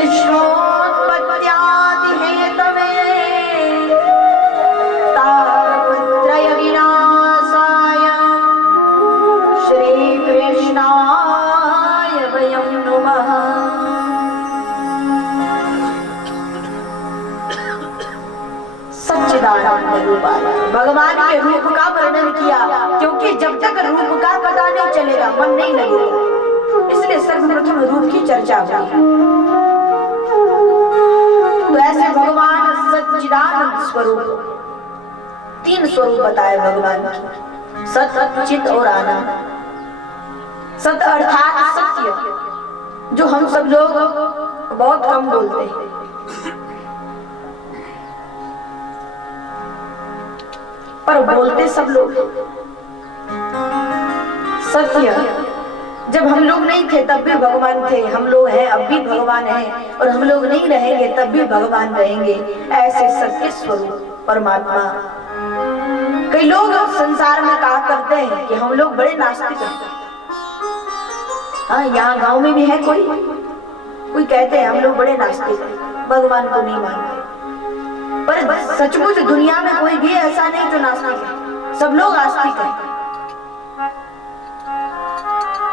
विश्वोत्पत्त्यादिहेतवे तापत्रयविनाशाय श्रीकृष्णाय वयं नमः। सच्चिदानंद रूपाय भगवान के रूप का वर्णन किया, क्योंकि जब तक रूप का पता नहीं चलेगा मन नहीं लगेगा, इसलिए सर्वप्रथम रूप की चर्चा हुई। तो ऐसे भगवान सच्चिदानंद स्वरूप, तीन स्वरूप बताए भगवान की, सत, चित और आनंद। सत अर्थात सत्य, जो हम सब लोग बहुत कम बोलते हैं, पर बोलते सब लोग। सत्य, जब हम लोग नहीं थे तब भी भगवान थे, हम लोग हैं अब भी भगवान हैं, और हम लोग नहीं रहेंगे तब भी भगवान रहेंगे। ऐसे सत्य स्वरूप परमात्मा। कई लोग संसार में कहा करते हैं कि हम लोग बड़े नास्तिक हैं। हाँ, यहाँ गांव में भी है कोई कहते हैं हम लोग बड़े नास्तिक हैं, भगवान को नहीं मानते। पर सचमुच दुनिया में कोई भी ऐसा नहीं जो नास्तिक है, सब लोग आस्तिक हैं,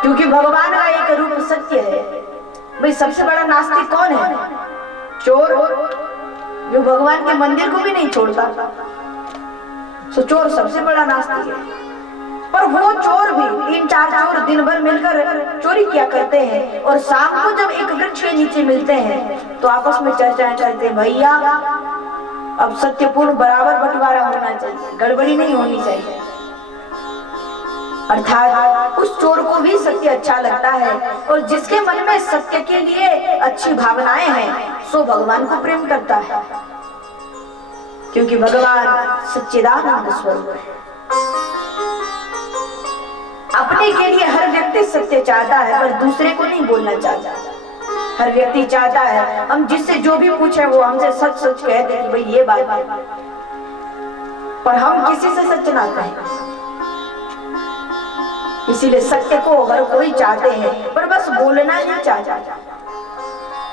क्योंकि भगवान का एक रूप सत्य है। भाई सबसे बड़ा नास्तिक कौन है? चोर, जो भगवान के मंदिर को भी नहीं छोड़ता, तो चोर सबसे बड़ा नास्तिक है। पर वो चोर भी 3-4 चोर दिन भर मिलकर चोरी किया करते हैं, और शाम को जब एक वृक्ष के नीचे मिलते हैं तो आपस में चर्चा करते हैं, भैया अब सत्यपूर्ण बराबर बंटवारा होना चाहिए, गड़बड़ी नहीं होनी चाहिए। अर्थात उस चोर को भी सत्य अच्छा लगता है, और जिसके मन में सत्य के लिए अच्छी भावनाएं हैं सो भगवान को प्रेम करता है, क्योंकि भगवान सच्चिदानंद स्वरूप है। अपने के लिए हर व्यक्ति सत्य चाहता है, पर दूसरे को नहीं बोलना चाहता। हर व्यक्ति चाहता है हम जिससे जो भी पूछे वो हमसे सच सच कह दे कि भाई ये बात है, पर हम किसी से सच ना कहें। इसीलिए सत्य को हर कोई चाहते हैं, पर बस बोलना नहीं चाहता।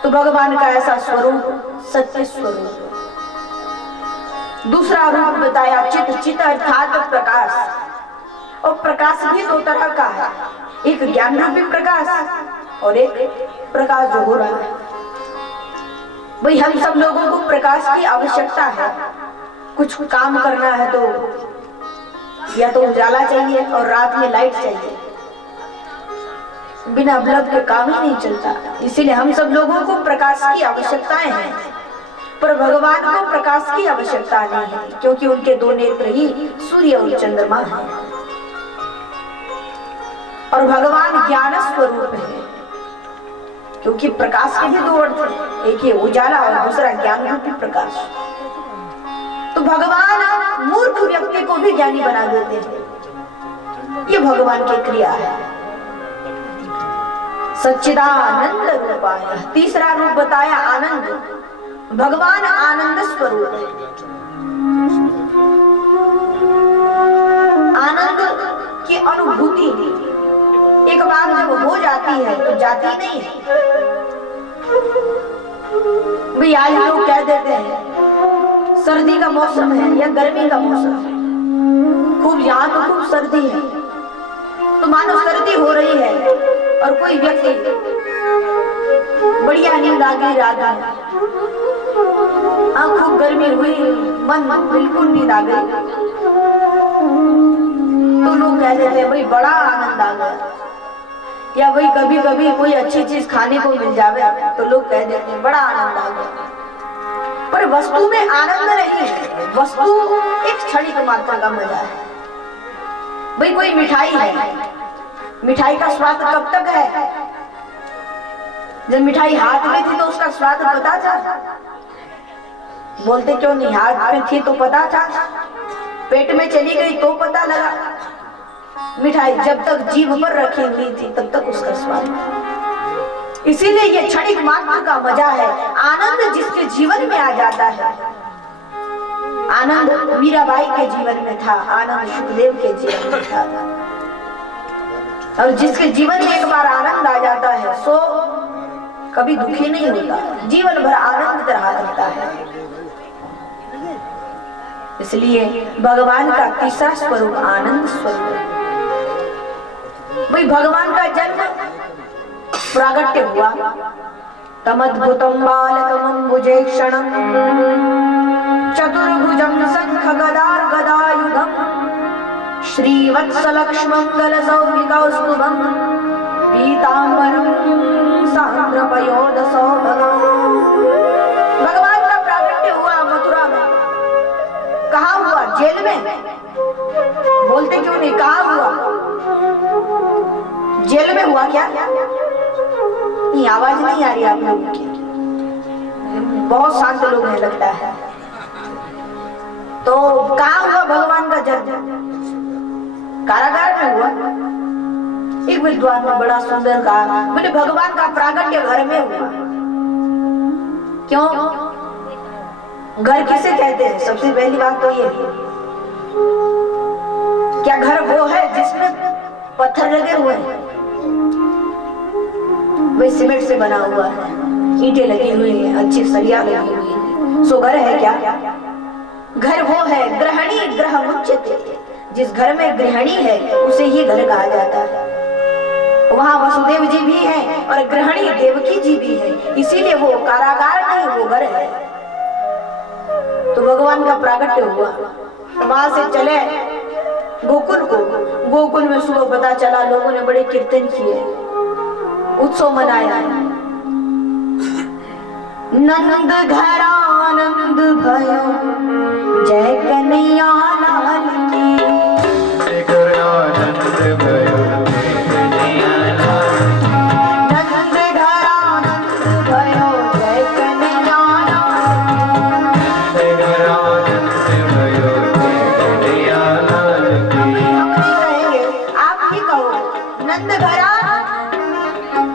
तो भगवान का ऐसा स्वरूप सत्य स्वरूप। दूसरा रूप बताया चित। चित अर्थात प्रकाश, और प्रकाश भी दो तरह का है, एक ज्ञान रूपी प्रकाश और एक प्रकाश जो हो रहा है। भाई हम सब लोगों को प्रकाश की आवश्यकता है। कुछ काम करना है तो या तो उजाला चाहिए और रात में लाइट चाहिए, बिना बल्ब के काम ही नहीं चलता। इसीलिए हम सब लोगों को प्रकाश की आवश्यकताएं हैं, पर भगवान को प्रकाश की आवश्यकता नहीं है, क्योंकि उनके दो नेत्र ही सूर्य और चंद्रमा हैं। और भगवान ज्ञान स्वरूप है, क्योंकि प्रकाश के भी दो अर्थ हैं, एक ही उजाला और दूसरा ज्ञान रूपी प्रकाश। तो भगवान मूर्ख व्यक्ति को भी ज्ञानी बना देते हैं, ये भगवान की क्रिया है। सच्चिदानंद रूपाय। तीसरा रूप बताया आनंद। भगवान आनंद स्वरूप है। आनंद की अनुभूति एक बार जब हो जाती है तो जाती नहीं है। भाई आज लोग कह देते हैं सर्दी का मौसम है या गर्मी का मौसम है, खूब यहाँ तो खूब सर्दी है, तो मानो सर्दी हो रही है और कोई व्यक्ति बढ़िया नींद आ गई रात में, हाँ खूब गर्मी हुई, मन बिल्कुल नींद आ गई, तो लोग कह देते हैं भाई बड़ा आनंद आ गया। या भाई कभी कभी कोई अच्छी चीज खाने को मिल जावे तो लोग कह देते हैं बड़ा आनंद आ गया। पर वस्तु में आनंद नहीं है, वस्तु एक क्षणिक मात्रा का मजा है। भाई कोई मिठाई है, मिठाई का स्वाद कब तक है? जब मिठाई हाथ में थी तो उसका स्वाद पता था? बोलते क्यों नहीं? हाथ में थी तो पता था, पेट में चली गई तो पता लगा। मिठाई जब तक जीभ पर रखी हुई थी तब तक उसका स्वाद। इसीलिए ये क्षणिक मात्र का मजा है। आनंद जिसके जीवन में आ जाता है, आनंद मीराबाई के जीवन में था, आनंद सुखदेव के जीवन में था, और जिसके जीवन में एक बार आनंद आ जाता है सो कभी दुखी नहीं होता, जीवन भर आनंद रहा करता है। इसलिए भगवान का तीसरा स्वरूप आनंद स्वरूप है। भाई भगवान का जन्म प्रागट्य हुआ, तमद्भुतम बालकमंबुजेक्षणं चतुर्भुजं शंख गदार गदायुधं श्रीवत्सलक्ष्मंगलसौमिकौस्तुभं पीताम्बरं सांद्रपयोदसौभगं। भगवान का प्रागट्य हुआ मथुरा में। कहाँ हुआ? जेल में। बोलते क्यों नहीं? कहाँ हुआ? जेल में हुआ क्या? नहीं, आवाज नहीं आ रही आप लोगों की। बहुत शांत लोग हैं लगता है। तो कहाँ हुआ भगवान का जन्म? कारागार में हुआ। एक विद्वान ने बड़ा सुंदर कहा, बोले भगवान का प्रागट्य घर में हुआ। क्यों? घर किसे कहते हैं? सबसे पहली बात तो ये है, क्या घर वो है जिसमें पत्थर लगे हुए हैं? वही सीमेंट से बना हुआ है, ईंटें लगी हुई हैं, अच्छी सरिया लगी हुई है, सो घर है क्या? घर वो है गृहिणी ग्रह उच्यते। जिस घर में गृहिणी है उसे ही घर कहा जाता है। वहाँ वसुदेव जी भी हैं और गृहिणी देवकी जी भी है, इसीलिए वो कारागार नहीं, वो घर है। तो भगवान का प्रागट्य हुआ, वहां से चले गोकुल को। गोकुल में सुबह पता चला, लोगों ने बड़े कीर्तन किए, उत्सव मनाया। नंद घर आनंद भयो जय कन्हैया लाल की। आनंद भयो नंद घर आनंद भयो जय कन्हैया लाल की। आप ही कहो नंद घरा।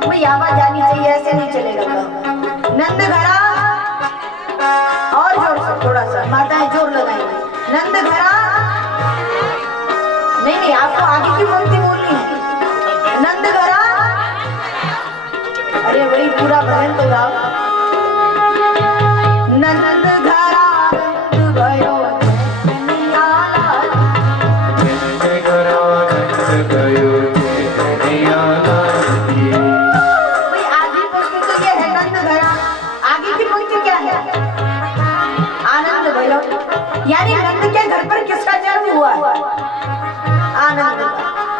कोई आवाज आनी चाहिए, ऐसे नहीं चलेगा। नंद घरा, और जोर से, थोड़ा सा माताएं जोर लगाएंगे। नंद घरा। नहीं, आपको आगे की पंक्ति बोलनी है। नंद घरा। अरे वही पूरा भजन तो गाओ। नंद घरा नंद भयो कन्हैया लाल। नंद घरा नंद भयो कन्हैया लाल की। भाई आगे पंक्ति तो ये है नंद घरा, आगे की पंक्ति क्या है? आनंद भयो। यानी नंद के घर पर किसका जन्म हुआ? आनंद का।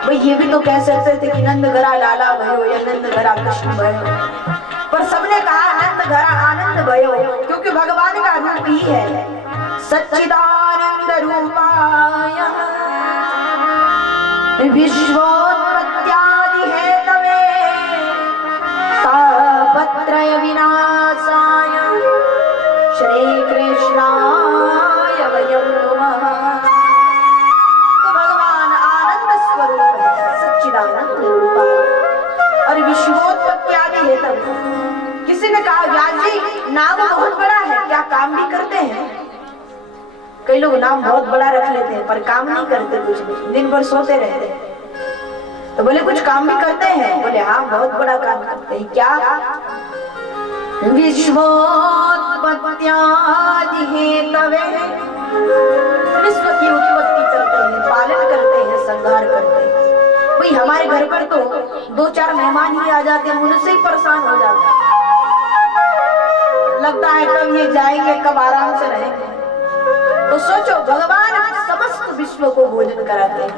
भाई ये भी तो कह सकते थे कि नंद घरा लाला भयो या नंद घरा कृष्ण भयो, पर सबने कहा नंद घरा आनंद भयो, क्योंकि भगवान का रूप ही है सच्चिदानंद रूपाय विश्वोत्पत्त्यादि हेतवे तापत्रय विनाशाय श्री कृष्णाय वयं नमः। और विश्वोत्पत्त्यादि हेतु। किसी ने कहा व्यास जी नाम बहुत बड़ा है, क्या काम भी करते हैं? कई लोग नाम बहुत बड़ा रख लेते हैं पर काम नहीं करते, कुछ नहीं, दिन भर सोते रहते हैं। तो बोले कुछ काम भी करते हैं? बोले हाँ बहुत बड़ा काम करते हैं। क्या? विश्वोत्पत्त्यादि हेतवे, विश्व की उत्पत्ति करते हैं, पालन करते हैं, संहार करते हैं। भाई हमारे घर पर तो 2-4 मेहमान ही आ जाते हैं, उनसे ही परेशान हो जाते हैं। लगता है कब ये जाएंगे, कब आराम से रहेंगे। तो सोचो भगवान समस्त विश्व को भोजन कराते हैं,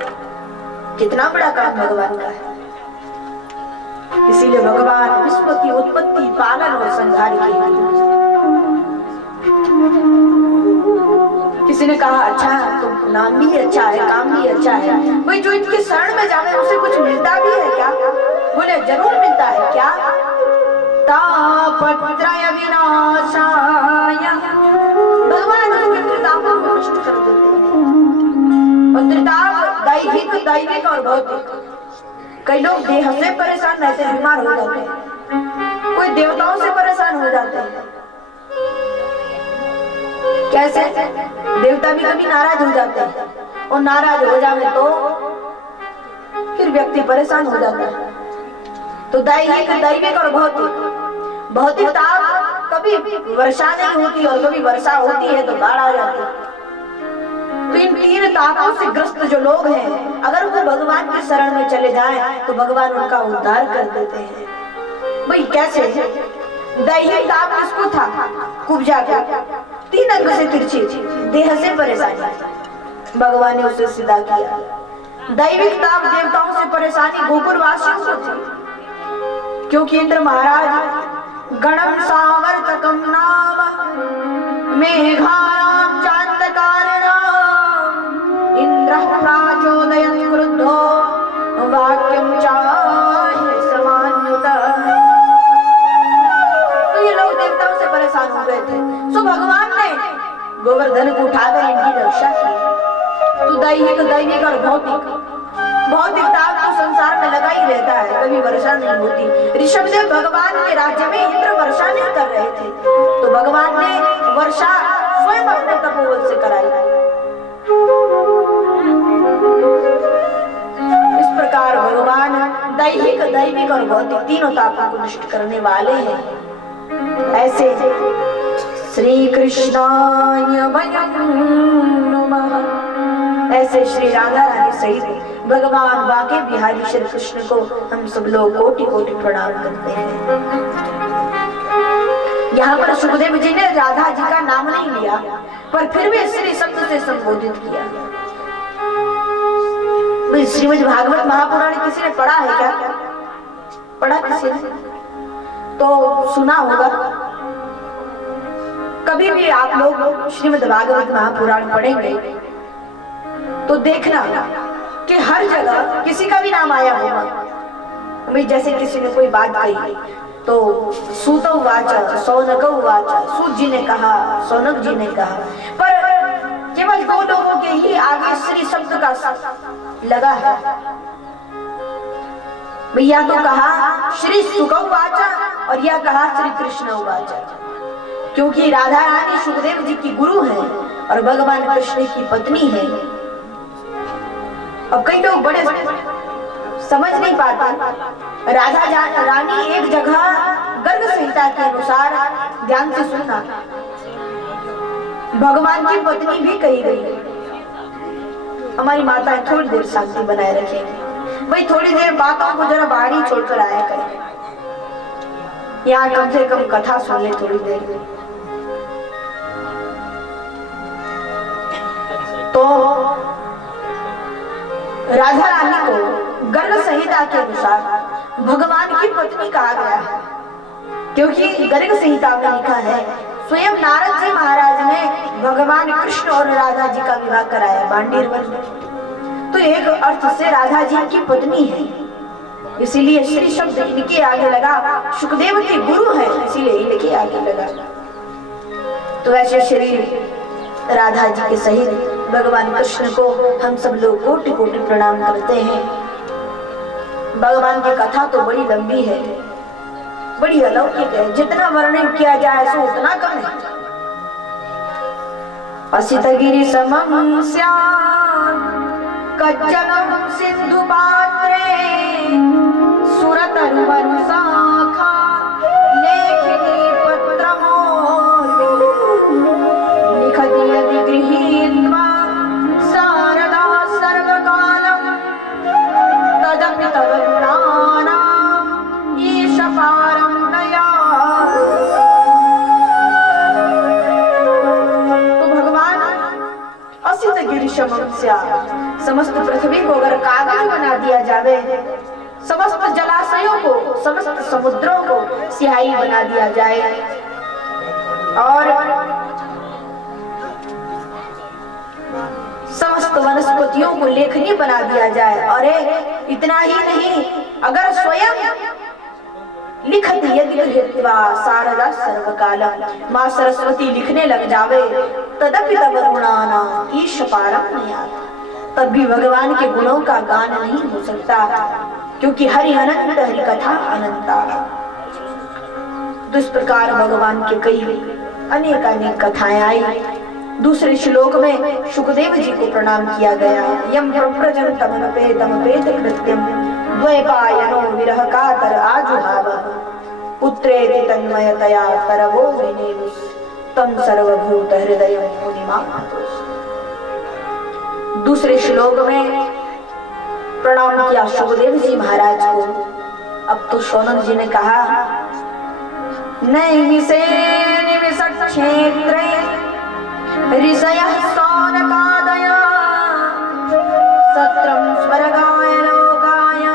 कितना बड़ा काम भगवान का है। इसीलिए भगवान विश्व की उत्पत्ति, पालन और संहार की। किसी ने कहा अच्छा तो नाम भी अच्छा है, काम भी अच्छा है, भाई जो इनके शरण में जावे उसे कुछ मिलता भी है क्या? बोले जरूर मिलता है। क्या? तापत्रय विनाशाय। भगवान उसके त्रिताप को नष्ट कर देते हैं। और त्रिताप दैविक और भौतिक। कई लोग देह से परेशान रहते हैं, बीमार हो जाते हैं, कोई देवताओं से परेशान हो जाते हैं। कैसे? देवता भी कभी नाराज हो जाते हैं, और नाराज हो जावे तो फिर व्यक्ति परेशान हो जाता है। तो दैविक और भौतिक। भौतिक ताप कभी वर्षा नहीं होती और कभी वर्षा होती है तो बाढ़ आ जाती है। तो इन तीन तापों से ग्रस्त जो लोग हैं, अगर वो भगवान की शरण में चले जाएं तो भगवान उनका उद्धार कर देते हैं। भाई कैसे? दैहिक ताप किसको था? कुब्जा को, 3 अंग से तिरछी, देह से परेशानी, भगवान ने उसे सीधा किया। दैविक ताप देवताओं से परेशानी गोकुल वासियों को थी, क्योंकि इंद्र महाराज गणम सावर्तकम नाम मेघानां चांदकारिणां इंद्रः प्राचोदयत् क्रुद्धो वाक्यं चाहि समान्युतः। तो ये लोग देवताओं से परेशान हो गए थे, सो भगवान ने गोवर्धन को उठाकर इनकी रक्षा की। तो दैविक और भौतिक ताप तो संसार में लगा ही रहता है, कभी वर्षा नहीं होती। ऋषभदेव भगवान के राज्य में इंद्र वर्षा नहीं कर रहे थे, तो भगवान ने वर्षा स्वयं अपने तपोबल से कराई। इस प्रकार भगवान दैविक और भौतिक तीनों तापों को नष्ट करने वाले हैं। ऐसे श्री कृष्णाय वयं नमः। ऐसे श्री राधा रानी सहित भगवान बांके बिहारी श्री कृष्ण को हम सब लोग कोटि कोटि प्रणाम करते हैं। यहाँ पर सुखदेव जी ने राधा जी का नाम नहीं लिया, पर फिर भी श्री शब्द से संबोधित किया। श्रीमद् भागवत महापुराण किसी ने पढ़ा है क्या? पढ़ा किसी ने? तो सुना होगा। कभी भी आप लोग श्रीमद् भागवत महापुराण पढ़ेंगे तो देखना कि हर जगह किसी का भी नाम आया होगा। जैसे किसी ने कोई बात कही तो सूत वाचा सौनक वाचा, सूत जी ने कहा, सौनक जी ने कहा, पर केवल 2 लोगों के ही आगे श्री शब्द का लगा है। भैया तो कहा श्री सुख वाचा और या कहा श्री कृष्ण वाचा, क्योंकि राधा रानी सुखदेव जी की गुरु है और भगवान कृष्ण की पत्नी है। अब कई लोग बड़े समझ नहीं पाते। राधा रानी एक जगह गर्ग संहिता के अनुसार, ध्यान से सुनना, भगवान की पत्नी भी कही गई। हमारी माताएं थोड़ी देर शांति बनाए रखेंगी, भाई थोड़ी देर बातों को जरा बाहर ही छोड़कर आया करें। यहाँ कम से कम कथा सुन ले थोड़ी देर। तो राधा रानी को गर्ग संहिता के अनुसार भगवान की पत्नी कहा गया है, क्योंकि गर्ग संहिता में लिखा है स्वयं नारद जी महाराज ने भगवान कृष्ण और राधा जी का विवाह कराया बांडीर वन में। तो एक अर्थ से राधा जी की पत्नी है, इसीलिए श्री शब्द इनके आगे लगा। सुखदेव के गुरु है, इसीलिए इनके आगे लगा। तो वैसे श्री राधा जी के सहित भगवान कृष्ण को हम सब लोग कोटि कोटि प्रणाम करते हैं। भगवान की कथा तो बड़ी लंबी है, बड़ी अलौकिक है, जितना वर्णन किया जाए सो उतना कम है। असित गिरि समं स्यात् कच्चनं सिंधु पात्रे सुरतरुवरु शाखा लेखिनी पत्रमो लिखति यदि गृहीत्वा शारदा सर्वकालं तदपि तव गुणानां ईश पारं नयात्। तो भगवान असित गिरिशमं स्यात्, समस्त पृथ्वी को अगर कागज बना दिया जावे, समस्त जलाशयों को, समस्त समुद्रों को स्याही बना दिया जाए और समस्त वनस्पतियों को लेखनी बना दिया जाए, और इतना ही नहीं, अगर स्वयं लिखत यदि गृहीत्वा शारदा सर्वकालम, माँ सरस्वती लिखने लग जावे, तदपि तव गुणानां ईश पारं नयात्, तब भी भगवान के गुणों का गान नहीं हो सकता, क्योंकि हरि अनंत हरि कथा अनंता। तो इस प्रकार भगवान के कई अनेक अनेक कथाएं आई। दूसरे श्लोक में सुखदेव जी को प्रणाम किया गया। यम प्रव्रजन्तमनुपेतम पेत कृत्यम द्वैपायनो विरह कातर आजुहावः पुत्रेति तन्मयतया करवो विनेवुस तम सर्वभूत हृदय मुनिमानतोष। दूसरे श्लोक में प्रणाम किया सुखदेव जी महाराज को। अब तो शौनक जी ने कहा नैमिषे निमिषक्षेत्रे ऋषयः शौनकादया सत्रं स्वर्गाय लोकाय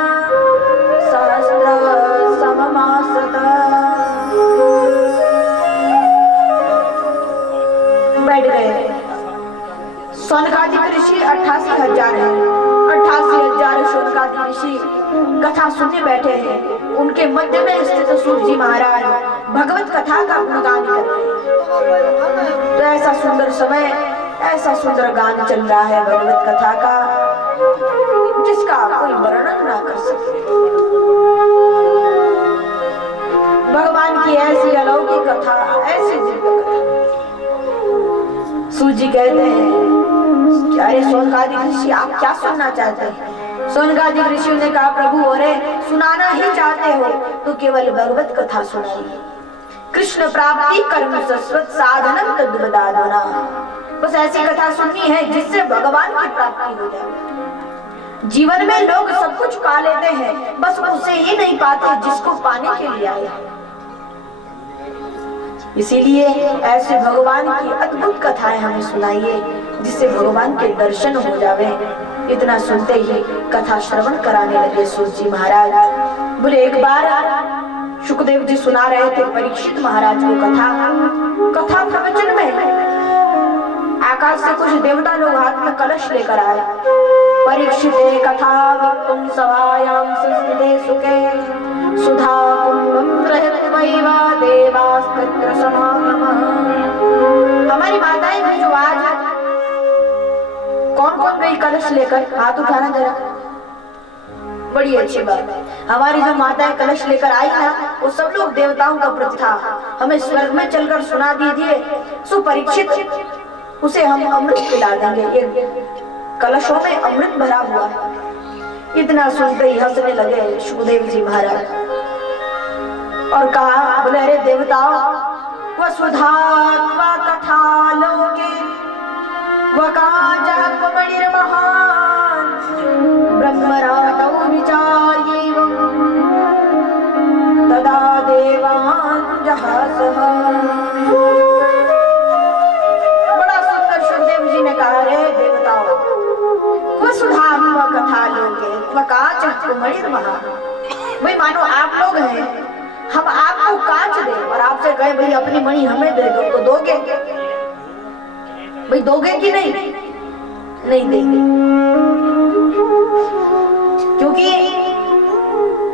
सहस्र सममासत। बैठ गए। शौनकादिक ऋषि 88,000 हैं। 88,000 शौनकादिक ऋषि कथा सुनने बैठे हैं। उनके मध्य में स्थित सूत जी महाराज भगवत कथा का गुणगान कर रहे हैं। तो ऐसा सुंदर समय, ऐसा सुंदर गान चल रहा है भगवत कथा का, जिसका कोई वर्णन ना कर सके। भगवान की ऐसी अलौकिक कथा, ऐसी दिव्य कथा। सूत जी कहते हैं अरे शौनकादिक ऋषि आप क्या सुनना चाहते हैं? शौनकादिक ऋषि ने कहा प्रभु अरे सुनाना ही चाहते हो तो केवल भगवत कथा सुनाइए। कृष्ण प्राप्ति कर्म शाश्वत साधनम तद्वदाधना। बस ऐसी कथा सुननी है जिससे भगवान की प्राप्ति हो जाए। जीवन में लोग सब कुछ पा लेते हैं, बस उसे ही नहीं पाते जिसको पाने के लिए आए। इसीलिए ऐसे भगवान की अद्भुत कथाएं हमें सुनाइए जिससे भगवान के दर्शन हो जावे। इतना सुनते ही कथा श्रवण कराने लगे सूत जी महाराज। बोले एक बार सुखदेव जी सुना रहे थे परीक्षित महाराज को कथा प्रवचन में आकाश से कुछ देवता लोग हाथ में कलश लेकर आए। परीक्षित कथा वक्तुम सभायाम संस्कृते सुखे सुधा कुंभम रहत्वैवा देवास्तत्र समागमः। हमारी माताएं भी जो आज कौन कौन गई कलश लेकर, हाथ उठाना जरा। बड़ी अच्छी बात है। हमारी जो माताएं कलश लेकर आई ना, वो सब लोग देवताओं का प्रति था। हमें स्वर्ग में चलकर सुना दीजिए। सुपरीक्षित उसे हम अमृत पिला देंगे। ये कलशों में अमृत भरा हुआ है। इतना सुनते ही हंसने लगे सुखदेव जी महाराज और कहा बोले अरे देवताओं वसुधा कथा लोके वकाजः कुमणिर्महान् ब्रह्मरातौ विचार्येवं तदा देवान् जहासः। बड़ा सुंदर सुखदेव जी ने कहा रे देवताओं वसुधा कथा लोके वकाजः कुमणिर्महान्। भाई मानो आप लोग हैं, हम आपको कांच दे और आपसे कहे भाई अपनी मणि हमें दे दो तो दोगे? भाई दोगे कि नहीं? नहीं देंगे, क्योंकि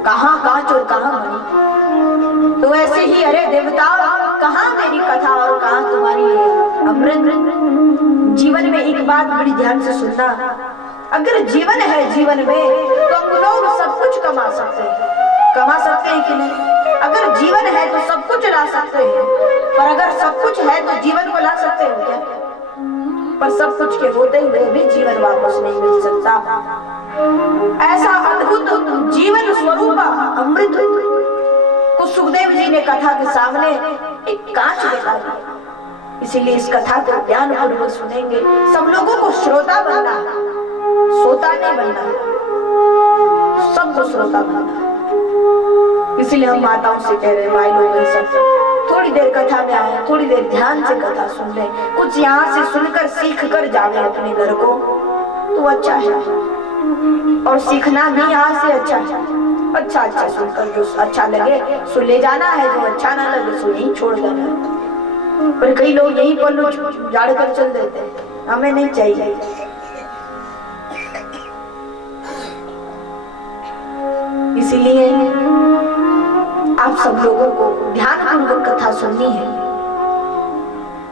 कहाँ कांच और कहाँ मणि। तो ऐसे ही अरे देवताओं कहाँ मेरी कथा और कहाँ तुम्हारी अमृत। जीवन में एक बात बड़ी ध्यान से सुनना, अगर जीवन है जीवन में तो हम लोग सब कुछ कमा सकते हैं कि नहीं? अगर जीवन है तो सब कुछ ला सकते हैं, पर अगर सब कुछ है तो जीवन को ला सकते हो क्या? पर सब कुछ के होते हुए भी जीवन वापस नहीं मिल सकता। ऐसा अद्भुत जीवन स्वरूप अमृत को सुखदेव जी ने कथा के सामने एक कांच दिखा दिया। इसीलिए इस कथा को ध्यान पूर्वक सुनेंगे। सब लोगों को श्रोता बनना, सोता नहीं बनना, सबको श्रोता बनना। इसलिए हम माताओं से कह रहे हैं भाई लोग सब थोड़ी देर कथा में आए, थोड़ी देर ध्यान से कथा सुन ले, कुछ यहाँ से सुनकर सीख कर जावे अपने घर को तो अच्छा है। और सीखना भी यहाँ से अच्छा है। अच्छा सुनकर जो अच्छा लगे सो ले जाना है, जो अच्छा ना लगे सो यही छोड़ देना है। पर कई लोग यही पल्लू झाड़ कर चल देते हैं, हमें नहीं चाहिए। इसीलिए आप सब लोगों को ध्यानपूर्वक कथा सुननी है।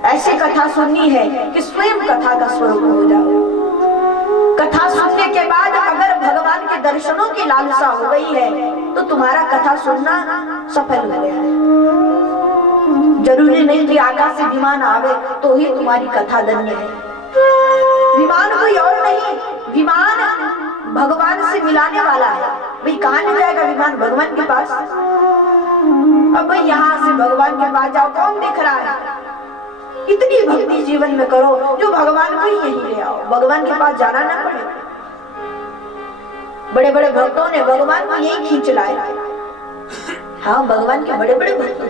ऐसी कथा सुननी है कि स्वयं कथा का स्वरूप हो जाओ। कथा सुनने के बाद अगर भगवान के दर्शनों की लालसा हो गई है तो तुम्हारा कथा सुनना सफल हो गया है। जरूरी नहीं कि आकाश से विमान आवे तो ही तुम्हारी कथा धन्य है। विमान कोई और नहीं, विमान भगवान से मिलाने वाला है। भाई कहाँ ले जाएगा विमान? भगवान के पास। अब भाई यहाँ से भगवान के पास जाओ, कौन देख रहा है? इतनी भक्ति जीवन में करो जो भगवान को ही यहीं ले आओ, भगवान के पास जाना ना पड़े। बड़े बड़े भक्तों ने भगवान को यही खींच लाए। हाँ, भगवान के बड़े बड़े भक्त थे।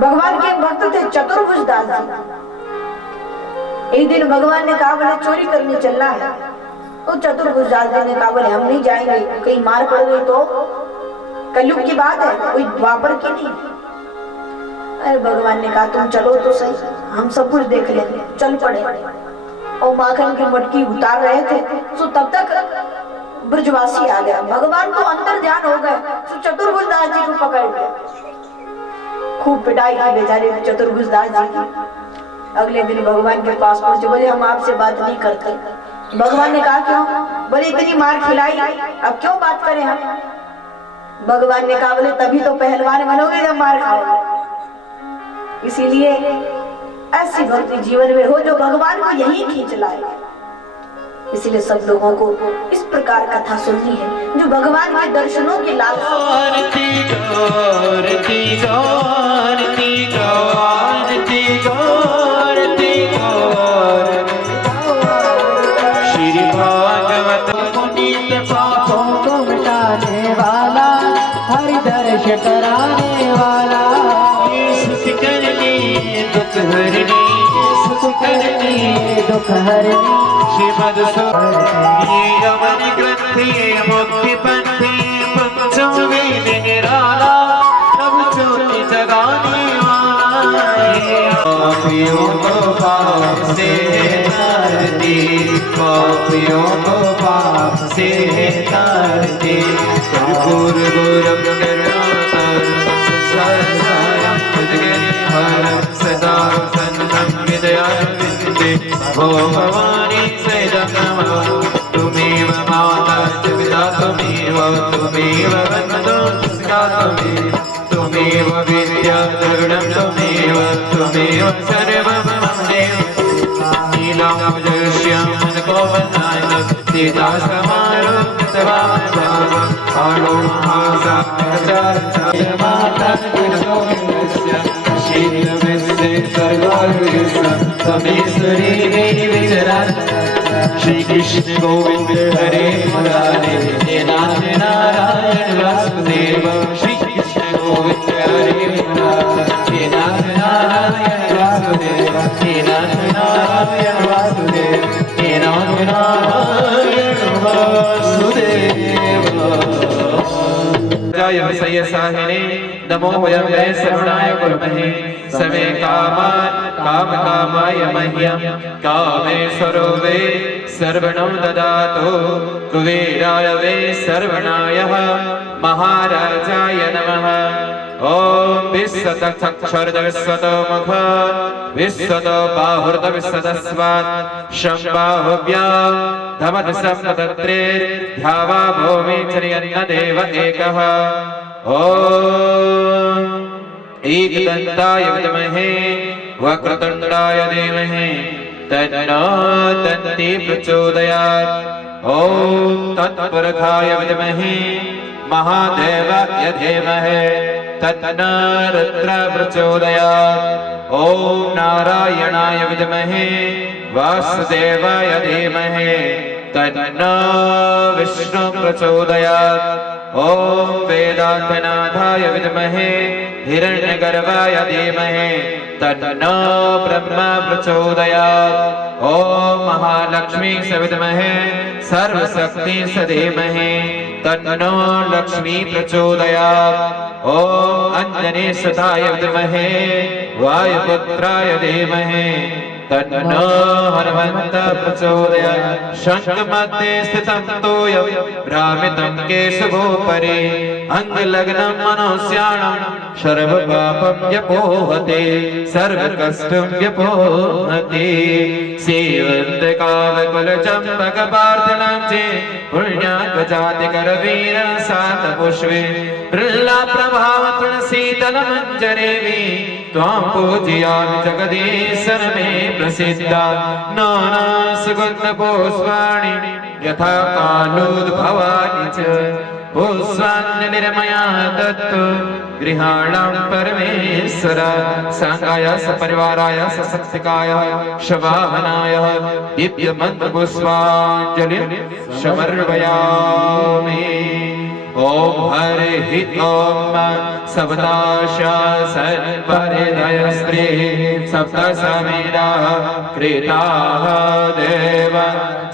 भगवान के भक्त थे चतुर्भुज दास जी। एक दिन भगवान ने कहा बोले चोरी करने चलना है, तो चतुर्भुज दास जी ने कहा बोले हम नहीं जाएंगे, कहीं मार पड़ गई तो? कलयुग की बात है, कोई द्वापर की नहीं। अरे भगवान ने कहा तुम चलो तो सही, हम सब कुछ देख लेंगे। चल पड़े और माखन की मटकी उतार रहे थे तो तब तक ब्रजवासी आ गया। भगवान को अंदर ध्यान हो गए तो चतुर्भुज दास जी को पकड़ लिया। खूब पिटाई की बेचारे चतुर्भुज दास जी की। अगले दिन भगवान के पास पहुंचे, बोले हम आपसे बात नहीं करते। भगवान ने कहा क्यों? बोले इतनी मार खिलाई, अब क्यों बात करें हम? भगवान ने कहा बोले तभी तो पहलवान बनोगे जब मार खाओगे। इसीलिए ऐसी भक्ति जीवन में हो जो भगवान को यही खींच लाए। इसलिए सब लोगों को इस प्रकार कथा सुननी है जो भगवान के दर्शनों की लालसा। श्री भागवत पुनीत पापों को मिटाने वाला, हरि दर्श कराने वाला, सुख करने दुख हरने, सुख करने दुख हरने। श्रीमद् यमन ग्रंथ ये मुक्ति पंथी, पंचों वेद निराला, प्रभु ज्योति जगाने वाला। पापियों को पाप से तारते, पापियों को पाप से तारते, कर्पूर गौरव करुणाकर संसारसारं भुजगेन्द्रहारं सदा वसन्तं हृदयारविन्दे। ओ भवानी सैदं नमः, तुमेव माता च पिता त्वमेव, त्वमेव बन्धुः सखा त्वमेव, त्वमेव विद्या द्रविणं त्वमेव, त्वमेव सर्वं मम देव। नीलांबुजश्यामल कोमलनयन सीता समारोह तवाम आलो महासागरचार्य माता गोविन्दस्य शीलविश्वे सर्वायुर्यस्य तमेश्वरी देवी विचरन्। श्री कृष्ण गोविंद हरे मुरारे, हे नाथ नारायण वासुदेव। श्री कृष्ण गोविंद हरे मुरारे, हे नाथ नारायण वासुदेव, हे नाथ नारायण वासुदेव, हे नाथ नारायण वासुदेव। जय विषय साहिने नमो वयं वै सर्वणाय कुर्महे। समे कामान् काम कामाय मह्यं, कामेश्वरो वै सर्वणं ददातु। कुबेराय वै सर्वणायः महाराजाय नमः। ओम विश्वतक्षरद विश्वतो मुख, विश्वतो बाहुर्द विश्वतस्वात्, शम्बाहुव्या धमद सप्तत्रे, ध्यावा भूमि चर्यन्न देव एकः। ओम एकदन्ताय विद्महे वक्रतुण्डाय धीमहि तन्नो दन्ती प्रचोदयात्। ओम तत्पुरुषाय विद्महे महादेवाय धीमहि तन्नो रुद्रः प्रचोदयात्। ओम नारायणाय विद्महे वासुदेवाय धीमहि तन्नो विष्णुः प्रचोदयात्। ओम वेदान्तनाथाय विद्महे हिरण्यगर्भाय धीमहि तन्नो ब्रह्मा प्रचोदयात्। ओम महालक्ष्मी च विद्महे सर्वशक्ति च धीमहि तन्नो लक्ष्मी प्रचोदयात्। ओम अंजनीसुताय विद्महे वायुपुत्राय धीमहि तन्नो हनुमन्तः प्रचोदयात्। शङ्खमध्ये स्थितं तोयं भ्रामितं केशवोपरि, अङ्गलग्नं मनोस्यानं सर्वपापं व्यपोहते, सर्वकष्टं व्यपोहते। सेवन्तकामकुलचम्पकपार्थनं चे पुण्याकजातिकरवीरं सातपुष्पे, प्रह्लादप्रभावतृणशीतलमञ्जरेवि त्वां पूजयामि जगदीश्वर मे प्रसिद्धा। नानासुगन्धपुष्पाणि यथा कालोद्भवानि च भूस्वान्य निर्मया दत्तु गृहाणां परमेश्वर सांगाय सपरिवाराय सशक्तिकाय शवाहनाय दिव्य मंत्र पुष्पांजलि समर्पयामि। ओम हरि ओम सप्ताशासन परिधयस्त्री सप्त समीरा कृता देव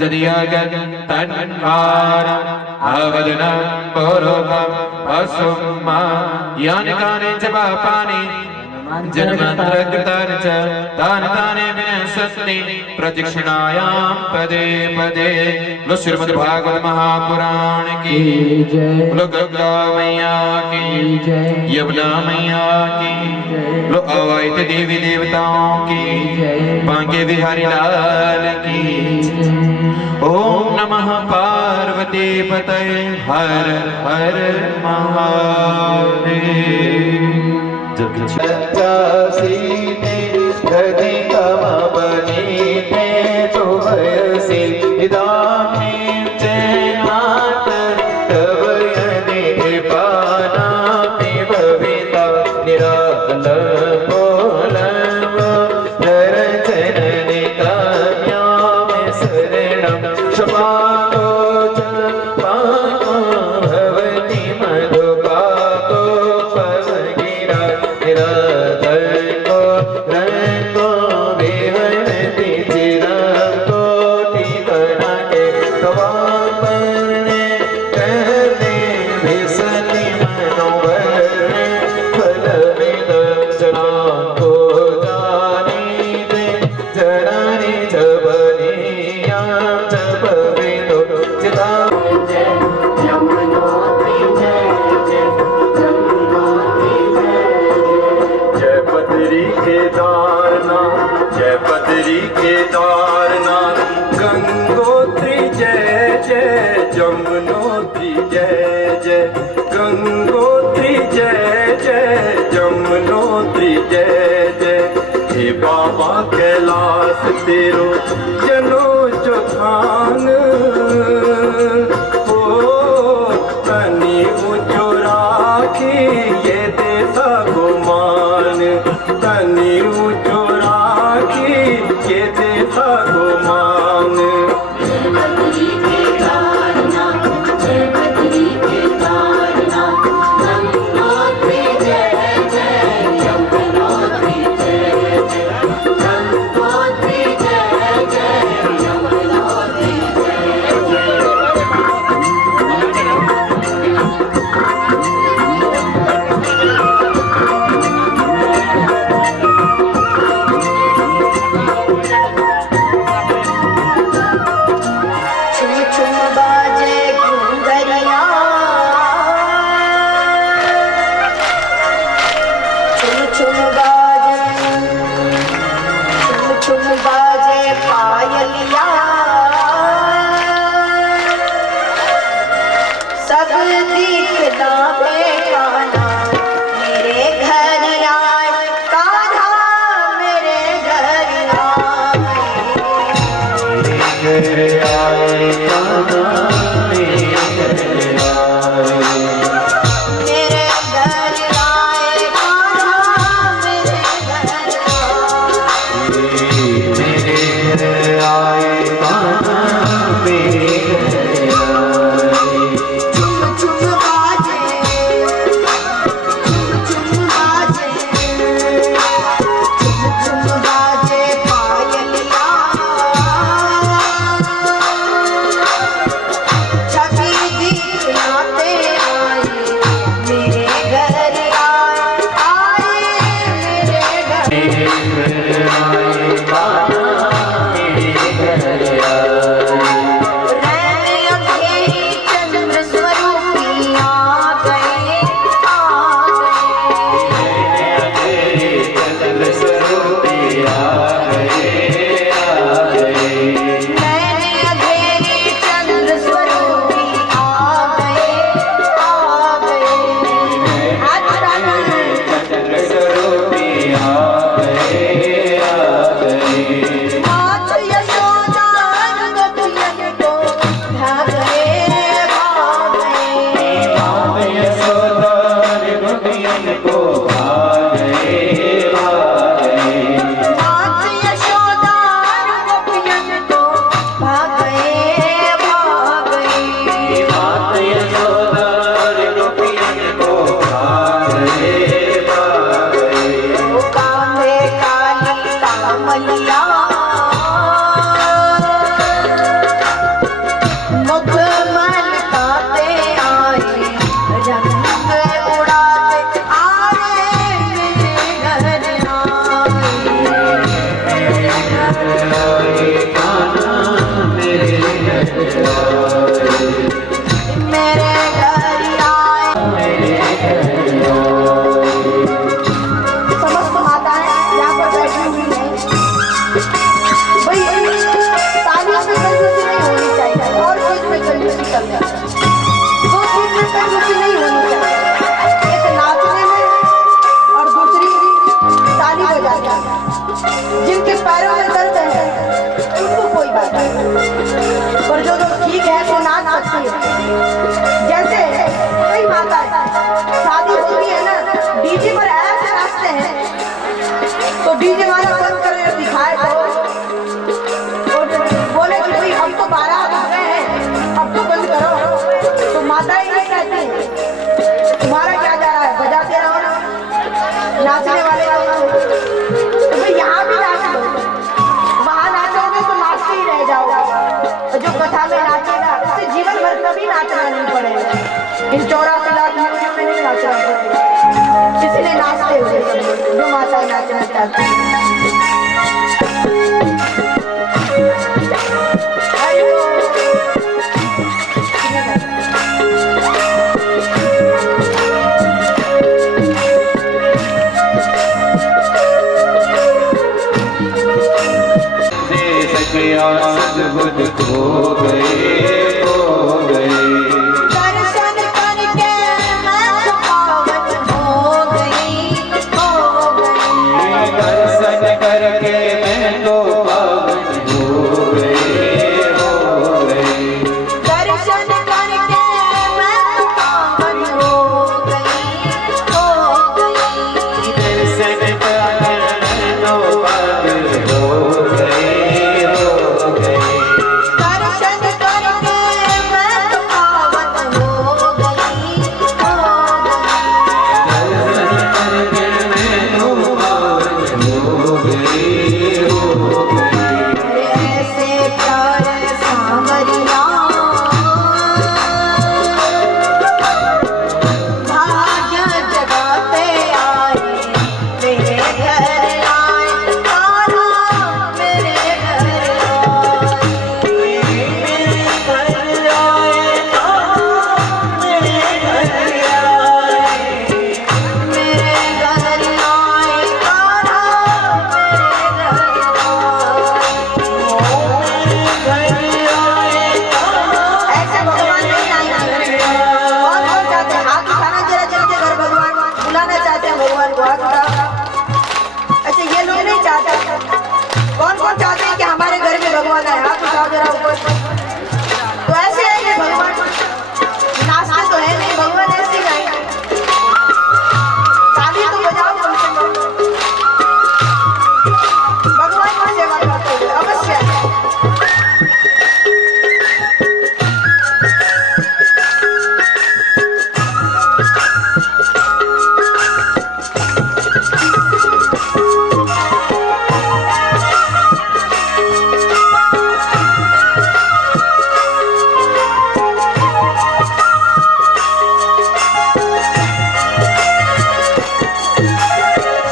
जदियगन तन्वार अवदनं पूर्वकं असुम्मा यानिकानि च पापानि जन्मांतर कृतानि च तानि तानि विनश्यन्ति प्रदक्षिणायां पदे पदे। लो श्रीमद्भागवत महापुराण की जय, लो गंगा मैया की जय, यमुना मैया की, लो अवैत देवी देवताओं की, जय, बांके बिहारी लाल की। ओम नमः पार्वती पतये हर हर महादेव। सीते गति कम बनीते तो भयसी इदानीं चैनात तव यदि पानाति भविता निराल बोलव दर्शननि काम्यामि शरणं शपातो च पाको भवति मधुपाको पवगिरा केदारनाथ गंगोत्री जय जय जमुनोत्री जय जय गंगोत्री जय जय जमुनोत्री जय जय। हे बाबा कैलाश तेरो जनो चौथान हो तनी ऊंचो राखी ये देसा गुमान तनी ऊंचो राखी ये देसा गुमान। जय बद्री केदारनाथ जय बद्री केदारनाथ गंगोत्री जय जय यमुनोत्री जय जय गंगोत्री जय जय यमुनोत्री जय जय। नाचने वाले तो भाई यहाँ भी नाच लो, वहाँ नाचोगे तो नाचते ही रह जाओगे। और जो कथा में नाचेगा उससे जीवन भर कभी नाचना नहीं पड़ेगा। इन 84 लाख मूर्तियों में नहीं नाचना पड़ेगा, इसलिए नाचते हुए जो माताएं नाचना चाहती हैं। सद्बुद्ध खो गए, खो गए। दर्शन करके मैं पावन हो गई, हो गई। दर्शन करके मैं तो पावन हो गए, हो गए। दर्शन करके मैं पावन हो गई, हो गई। दर्शन करके मैं तो पावन हो गए, हो गए। दर्शन करके मैं पावन हो गई, हो गई। ऐसे प्यारे सांवरिया भाग्य जगाते आए, मेरे घर आए, तारा मेरे घर आए, मेरे घर आए, तारा मेरे घर आए, मेरे घर आए, तारा ऐसे भगवान नहीं आएंगे। कौन कौन चाहते हैं हाथ उठाना जरा जिनके घर भगवान बुलाना चाहते हैं भगवान को हाथ उठाओ। अच्छा ये लोग नहीं चाहते, कौन कौन चाहते हैं कि हमारे घर में भगवान आए? हाथ उठाओ जरा ऊपर। तो ऐसे आएंगे भगवान, नाचते तो है नहीं, भगवान ऐसे ही आएंगे। ताली तो बजाओ कम से कम, भगवान की सेवा करते हुए अवश्य आएंगे।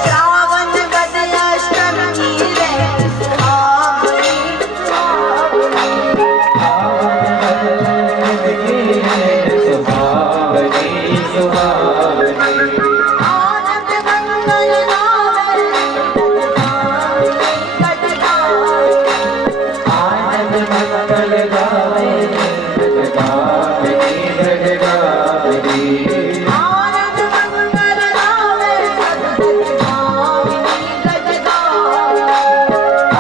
श्रावण वद अष्टमी रे सुहावनी, सुहावनी, सुहावनी। आनंद मंगल गावे गज गावे, आनंद मंगल गावे, गज गावनी, गज गावनी। आनंद मंगल गावे गज गावे, गज गावे।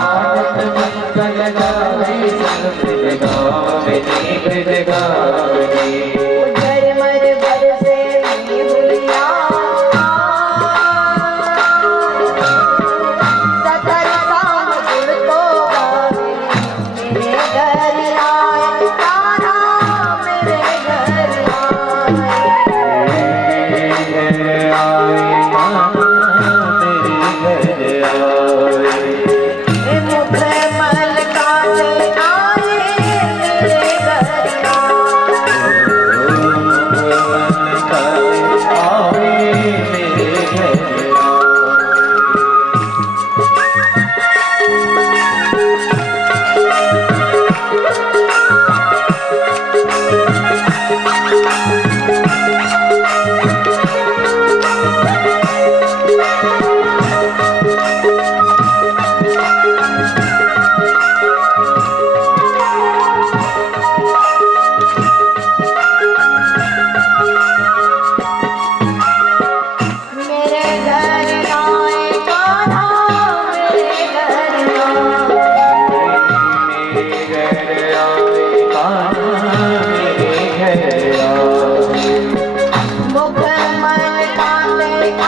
आनंद मंगल गावे, गज गावनी, गज गावनी। झरमर बरसे बिहुलिया, सतर शाम गुण को गावे, मेरे घर आए, तारा मेरे घर आए। मुख मल काटे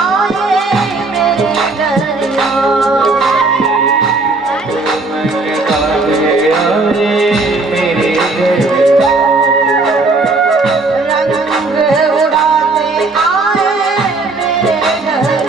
आए, मेरे घर रंग उड़ाते आए मेरे घर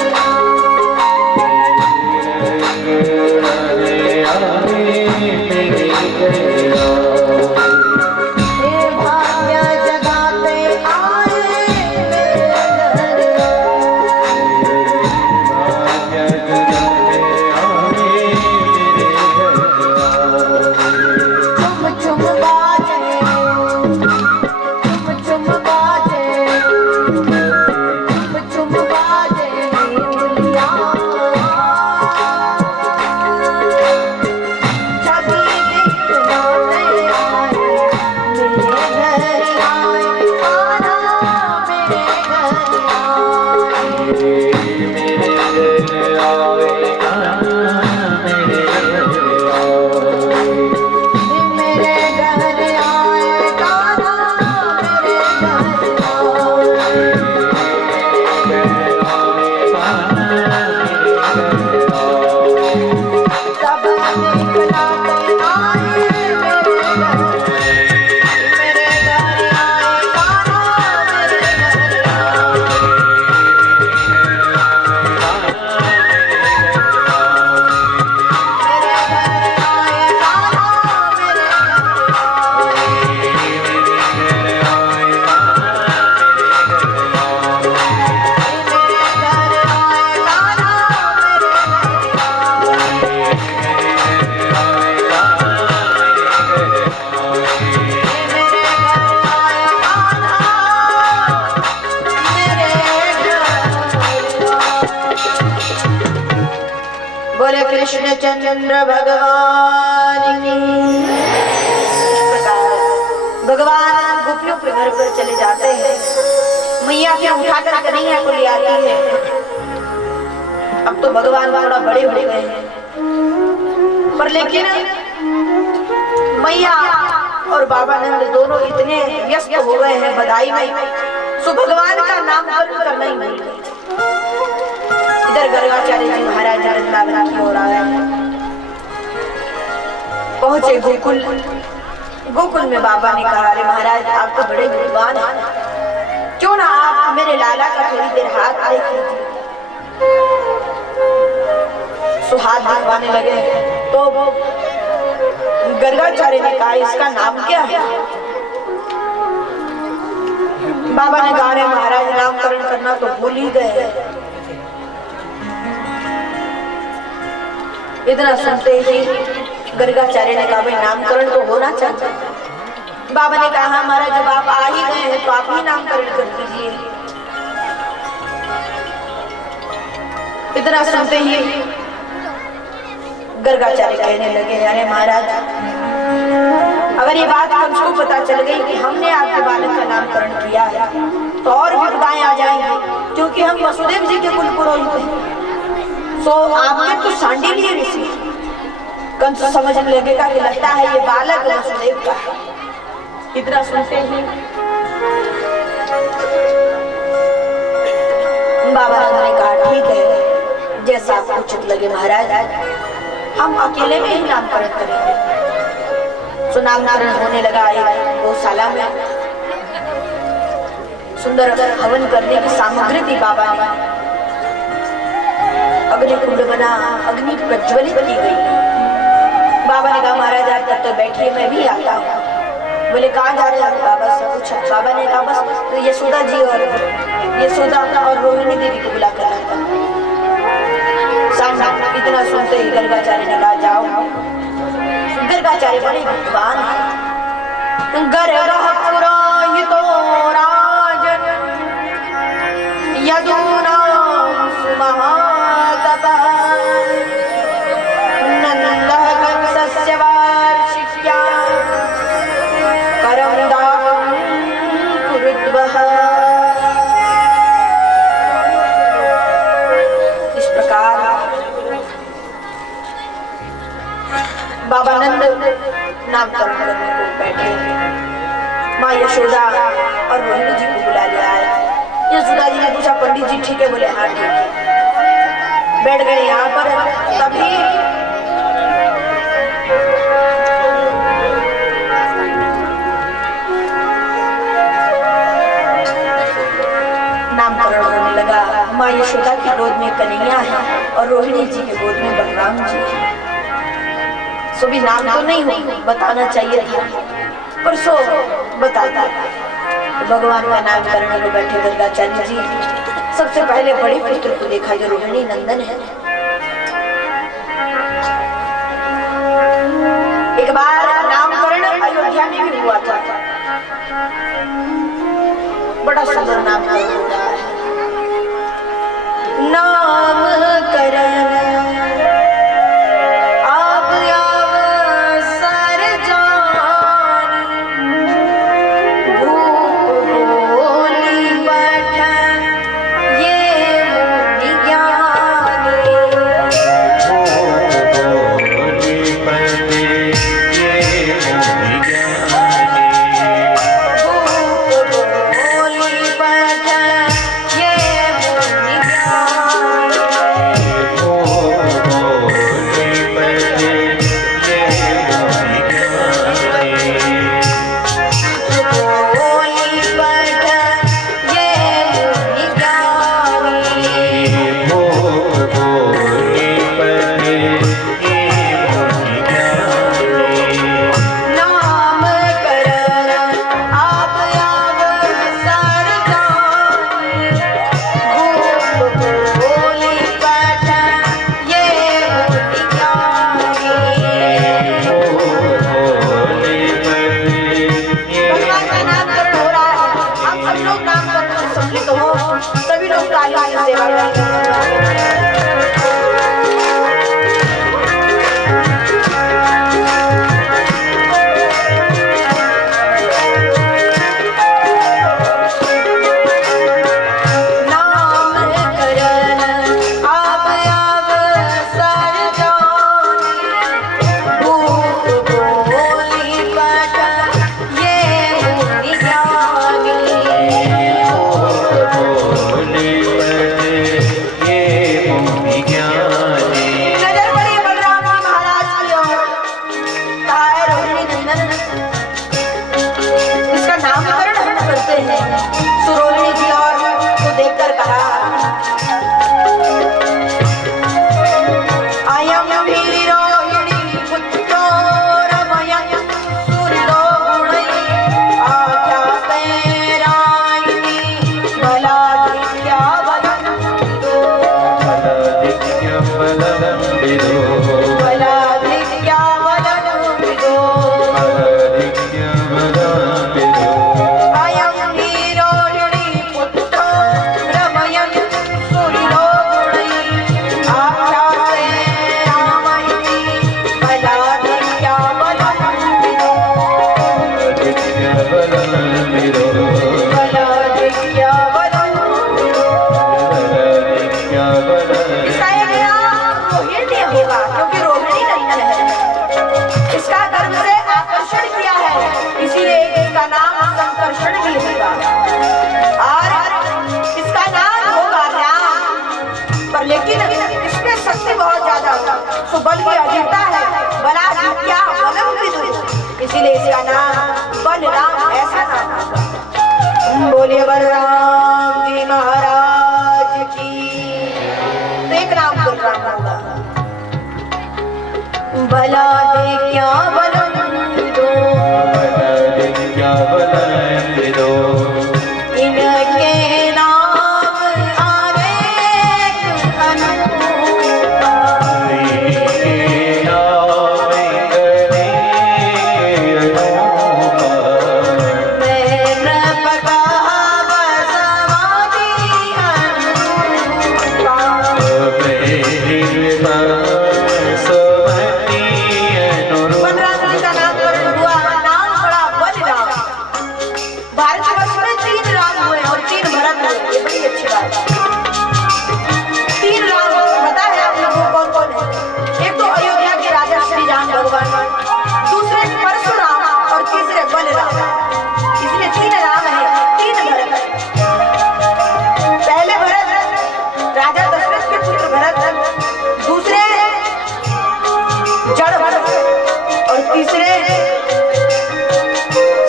बोले कृष्ण चंद्र भगवान की। इस प्रकार भगवान गोपियों के घर पर चले जाते हैं। मैया के उठाकर कन्हैया को ले आती है। अब तो भगवान थोड़ा बड़े हो गए हैं, पर लेकिन मैया और बाबा नंद दोनों इतने व्यस्त हो गए हैं बधाई में, सो भगवान का नामकरण करना ही नहीं। इधर गर्गाचार्य जी महाराज वृंदावन की ओर आए, पहुंचे गोकुल। गोकुल में बाबा ने कहा, अरे महाराज आप तो बड़े विद्वान हैं, क्यों ना आप मेरे लाला का थोड़ी देर हाथ देख लीजिए। सो हाथ दिखवाने लगे तो गर्गाचार्य ने कहा, इसका नाम क्या है? बाबा ने कहा, अरे महाराज नामकरण करना तो भूल ही गए। इतना सुनते ही गर्गाचार्य ने कहा, भाई नामकरण तो होना चाहिए। बाबा ने कहा, महाराज जब आप आ ही गए हैं तो आप ही नामकरण कर दीजिए। इतना सुनते ही गर्गाचार्य कहने लगे, अरे महाराज अगर ये बात हमको पता चल गई कि हमने आपके बालक का नामकरण किया है तो और भी विपदाएं आ जाएंगी, क्योंकि हम वसुदेव जी के कुल पुरोहित हैं। सो आपके तो सांडिल्य ऋषि कंस समझने लगेगा कि लगता है ये बालक वसुदेव का है। इतना सुनते ही बाबा ने कहा, ठीक है जैसा आपको उचित लगे महाराज, हम अकेले में ही नामकरण करेंगे। सो नामकरण होने लगा। एक गौशाला में सुंदर हवन करने की सामग्री थी। बाबा ने अग्नि कुंड बना, अग्नि प्रज्वलित की गई। बाबा ने कहा, महाराज आप तब तो बैठिए, मैं भी आता हूँ। बोले कहाँ जा रहे हैं बाबा से पूछा। बाबा ने कहा, बस तो यशोदा जी और यशोदा और रोहिणी देवी को बुला कर लाता हूँ। इतना सुनते ही गर्गाचार्य ने कहा, जाओ। गर्गाचार्य बड़े विद्वान हैं। गर्गः पुरोहितो राजन् यदूनां सुमहातपः नन्दः कंसस्य वार्षिक्यां करं दानं कुरुद्वः। इस प्रकार बाबा नंद नामकरण करने को बैठे। माँ यशोदा और रोहिणी जी को बुला लिया है। यशोदा जी ने पूछा, पंडित जी ठीक है? बोले हाँ ठीक है। बैठ गए यहाँ पर। तभी नामकरण होने लगा। माँ यशोदा की गोद में कन्हैया है और रोहिणी जी के गोद में बलराम जी है। सो भी नाम तो नहीं बताना चाहिए था, पर सो बताता तो भगवान का नामकरण को बैठे गर्गाचार्य जी सबसे पहले बड़े पुत्र को देखा जो रोहिणी नंदन है। एक बार नामकरण अयोध्या में भी हुआ था। बड़ा सुंदर नामकरण हो रहा है। नामकरण और लेकिन इसमें शक्ति बहुत ज्यादा होगी, सो बल की अधिकता है, बला क्या बलम विदुर, इसीलिए इसका नाम बलराम ऐसा नाम होगा। बोलिए बलराम जी महाराज की। तो एक नाम बलराम होगा। भला दे क्या बलम दो, भला दे क्या बलम दो, इनके नाम अनेक अनूठा, इनके नाम अनेक अनूठा, मैं प्रभका बसवादी अनूठा। बलराम जी का नामकरण हुआ, नाम पड़ा बलराम। भारतवर्ष में 3 राम हुए और 3 भरत हुए, ये बड़ी अच्छी बात है। 3 राम पता है आप लोगों को कौन कौन है? एक तो अयोध्या के राजा श्री राम भगवान, दूसरे परशुराम और तीसरे बलराम। इसलिए 3 राम है, 3 भरत। पहले भरत राजा दशरथ के पुत्र भरत, दूसरे जड़ भरत और तीसरे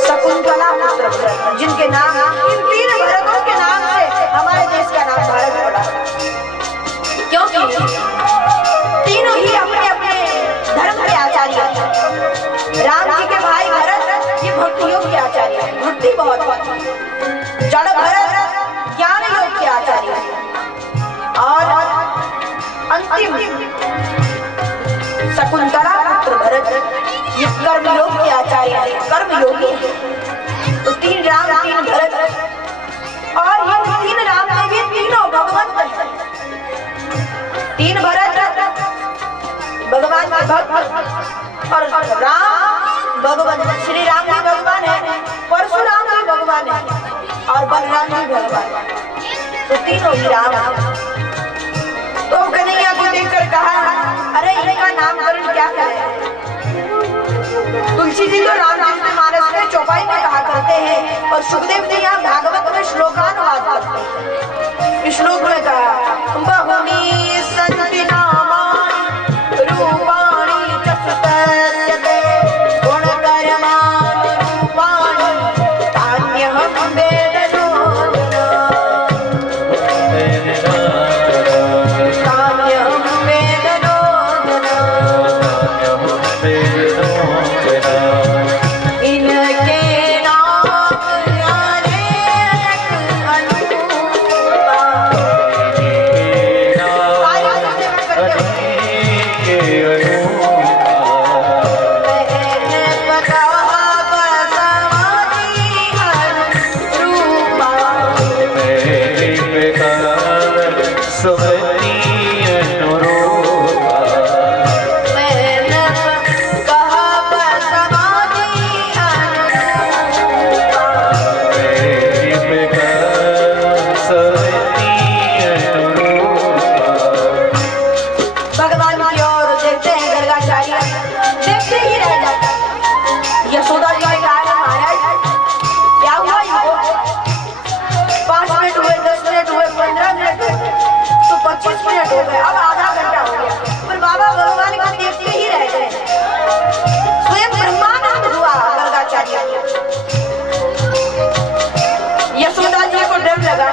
शकुंतला पुत्र भरत, जिनके नाम, इन 3 भरतों के नाम से हमारे देश का नाम भारत पड़ा। क्योंकि तीनों ही अपने अपने धर्म के आचार्य हैं। राम जी के भाई भरत ये भक्ति योग के आचार्य हैं, भक्ति बहुत। जड़ भरत ज्ञान योग के आचार्य हैं और अंतिम शकुंतला पुत्र भरत ये कर्म योग के आचार्य हैं, कर्म योगी। तो 3 राम 3 भरत, और ये 3 राम में भी तीनों भगवंत हैं। 3 भरत भगवान के भक्त और राम भगवान, श्री राम भी भगवान है, परशुराम भी भगवान है और बलराम भी भगवान है। तो तीनों ही राम हैं। तो कन्हैया को देखकर कहा, अरे इनका नामकरण क्या करें? तुलसी जी तो रामचरितमानस में चौपाई में कहा करते हैं और सुखदेव जी यहाँ भागवत में श्लोकानुवाद करते हैं। इस श्लोक में कहा, बहुनी सन्ति नामानि रूपाणि चतुष्टयते गुणकर्माणि रूपाणि तान्यहं वेदनो इनके नाम अनेक अनूठा। भगवान की ओर देखते हैं गर्गाचार्य, देखते ही रह जाता है। यशोदा जी ने कहा, महाराज क्या हुआ इनको? 5 मिनट हुए, 10 मिनट हुए, 15 मिनट हुए, तो 25 मिनट हो गए, अब आधा घंटा हो गया, पर बाबा भगवान को देखते ही रह गए। स्वयं ब्रह्मानंद हुआ गर्गाचार्य। यशोदा जी को डर लगा,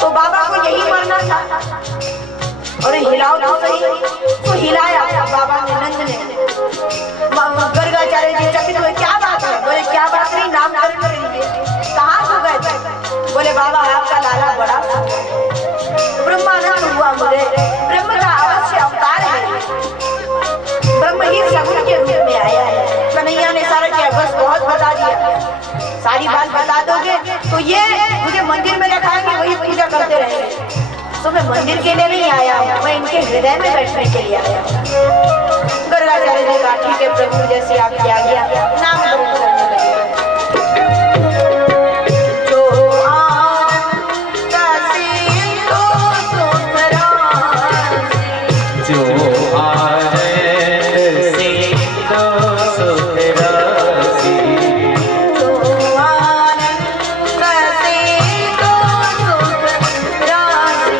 तो बाबा को यही मरना था और हिलाओ तो सही, तो हिलाया बाबा ने, नंद ने। गर्गाचार्य जी चकित हुए, क्या बात है? बोले क्या बात नहीं, नामकरण करेंगे। कहाँ हो गए थे? बोले बाबा आपका लाला बड़ा ब्रह्मानंद हुआ, मुझे ब्रह्म का अवश्य अवतार है, ब्रह्म ही सगुण के रूप में आया है। कन्हैया ने सारा क्या बस बहुत बता दिया, सारी बात बता दोगे तो ये मुझे मंदिर में रखा है कि वही पूजा करते रहेंगे। तो मैं मंदिर के लिए नहीं आया हूँ, मैं इनके हृदय में बैठने के लिए आया हूँ। गर्गाचार्य जी कहा, ठीक है प्रभु, जैसे आपकी आज्ञा। नामकरण करने लगे। जो आनंद सिंधु सुख राशि, जो आनंद सिंधु सुख राशि, जो आनंद सिंधु सुख राशि,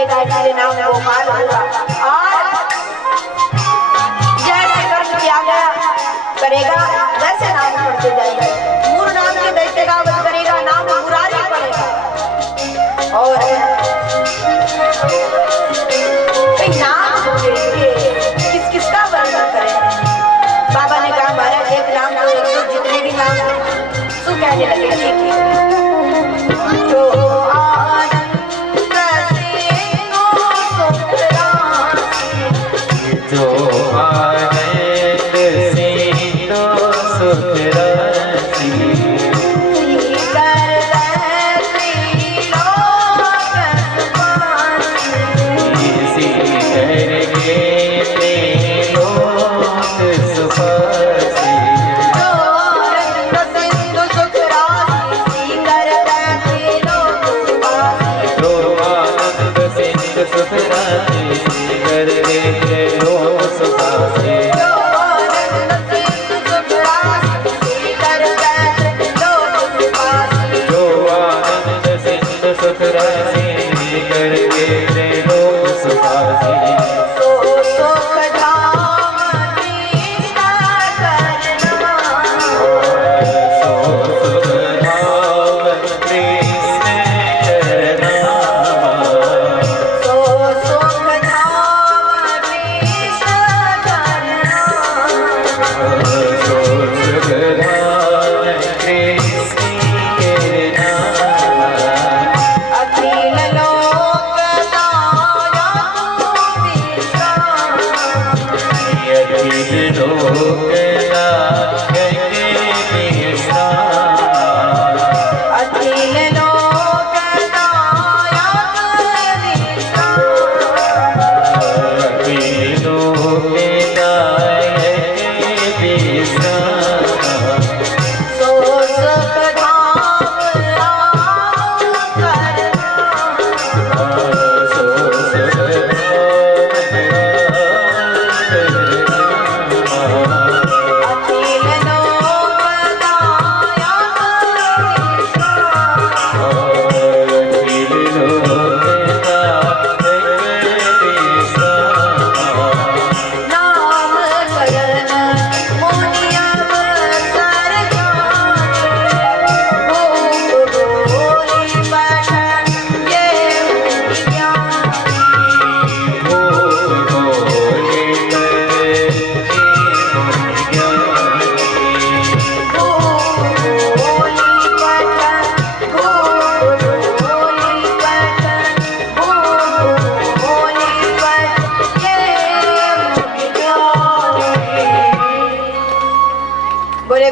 बढ़ेगा इसलिए नाम गोपाल होगा। और जैसे कर्म किया गया करेगा वैसे नाम पढ़ते जाएंगे। मूर नाम के दैत्य का वध करेगा, नाम मुरारी पड़ेगा। और नाम किस किसका वर्णन करें? बाबा ने कहा महाराज एक नाम तो जितने भी नाम सु कहने लगे ठीक है। तो आनंद सिंह जो आनंद सिंह सुखरासी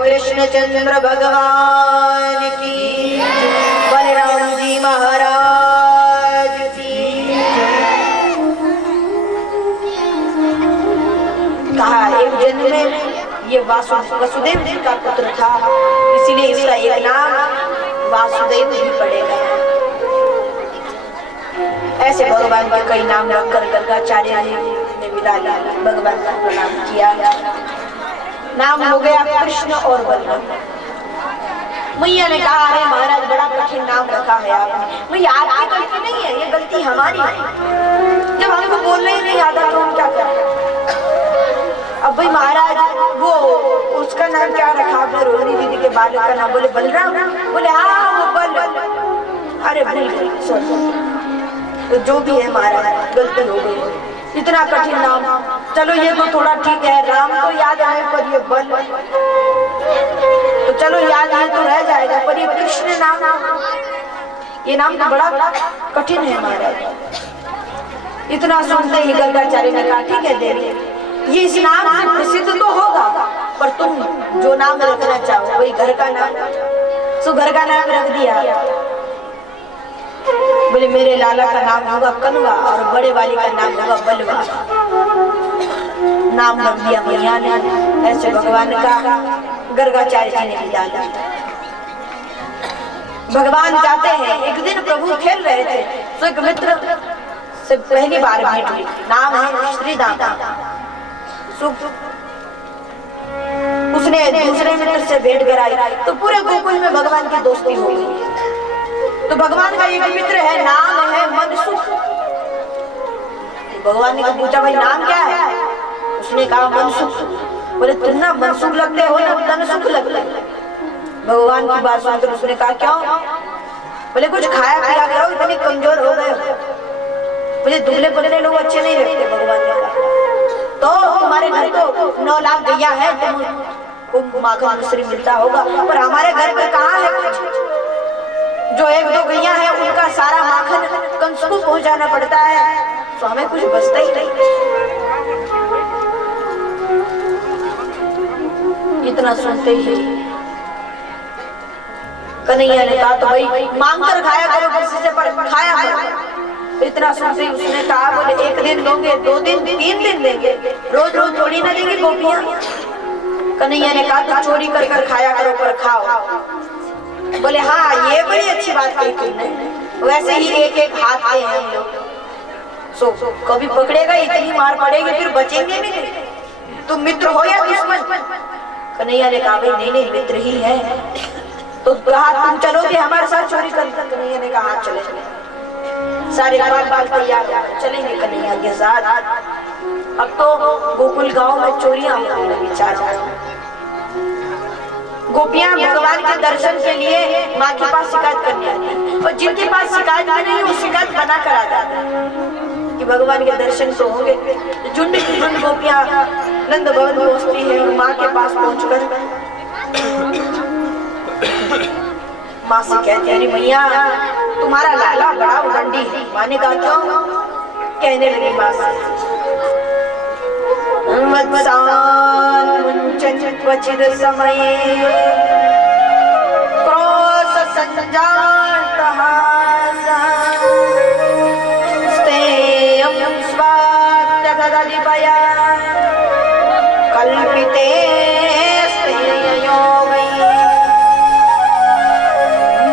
कृष्णचंद्र भगवान की, बलराम जी महाराज की। कहा एक जन्म में ये वसुदेव जी का पुत्र था, इसीलिए इसका एक नाम वासुदेव ही पड़ेगा। ऐसे भगवान के कई नाम रखकर गर्गाचार्य जी ने विदा लिया, भगवान का प्रणाम किया। नाम हो गया कृष्ण और बलराम। मैया ने कहा अरे महाराज बड़ा कठिन नाम रखा है आपने। मैया आपकी गलती नहीं है, ये गलती हमारी है। जब हमको बोलने ही नहीं आता तो हम क्या करें? अब भाई महाराज वो उसका नाम क्या रखा आपने? रोहिणी दीदी के बालक का नाम बोले बलराम। बोले हाँ वो बल। अरे भाई तो जो भी है महाराज गलती हो गई। इतना कठिन नाम, चलो ये तो थोड़ा ठीक है, राम तो याद आए पर ये बल तो चलो याद आए तो रह जाएगा, पर ये कृष्ण नाम, ये नाम तो बड़ा कठिन है महाराज। इतना सुनते ही गर्गाचार्य ने कहा ठीक है देवी, ये इस नाम से प्रसिद्ध तो होगा, पर तुम जो नाम रखना चाहो वही घर का नाम, सो घर का नाम रख दिया। बोले मेरे लाला का नाम होगा कनवा और बड़े वाले का नाम होगा बलवा। नाम रख दिया मैया ने। ऐसे भगवान का गर्गाचार्य जी ने विदा लिया। भगवान जाते हैं। एक दिन प्रभु खेल रहे थे तो एक मित्र से पहली बार भेंट हुई, नाम है श्रीदाम। उसने दूसरे मित्र से भेंट कराई तो पूरे गोकुल में भगवान की दोस्ती हो गई। तो भगवान का एक मित्र है, नाम है मनसुख। भगवान ने पूछा भाई नाम क्या है? उसने कहा मनसुख। बोले तुम ना मनसुख लगते हो ना तनसुख लगते हो। भगवान की बात सुनकर उसने कहा क्यों? बोले कुछ खाया पिया करो, इतने कमजोर हो गए हो। मुझे दुबले पतले लोग अच्छे नहीं लगते। भगवान ने कहा तो तुम्हारे घर तो 9 लाख गैया है, तुमको माखन मिश्री मिलता होगा, पर हमारे घर पे कहाँ है कुछ? जो 1-2 गैया है उनका सारा माखन कंस को पहुंचाना पड़ता है, तो हमें कुछ बचता ही नहीं। इतना सुनते ही कन्हैया ने कहा तो भाई मांग कर खाया करो किसी से, पर खाया करो। इतना सुनते ही उसने कहा बोले 1 दिन दोगे, 2 दिन, 3 दिन देंगे, रोज रोज थोड़ी ना देंगे गोपियां। कन्हैया ने कहा तो चोरी कर कर खाया करो पर खाओ। बोले हाँ ये बड़ी अच्छी बात कही तुमने, वैसे ही 1-1 हाथ के हैं हम लोग, कभी पकड़ेगा इतनी मार पड़ेगी फिर बचेंगे भी नहीं। तुम मित्र हो या दुश्मन? कन्हैया ने कहा भाई नहीं मित्र ही है। तो कहा तुम चलोगे हमारे साथ चोरी करने? कन्हैया ने कहा चले। सारे बाल तैयार चलेंगे कन्हैया के साथ। अब तो गोकुल गांव में चोरियां होने लगी। 4 गोपियां भगवान के दर्शन के लिए माँ के पास शिकायत करने आती, और जिनके पास शिकायत नहीं वो शिकायत बना कर आ जाता है कि भगवान के दर्शन तो होंगे। झुंड की झुंड गोपियां नंद भवन पहुंचती है और माँ के पास पहुंचकर माँ से कहती है मैया तुम्हारा लाला बड़ा उदंडी है। माँ ने कहा क्यों? कहने लगी माँ से क्वचिद समये क्रोध संजातः स्तेयं स्वात्यगदलिपया कल्पिते स्तेयो वै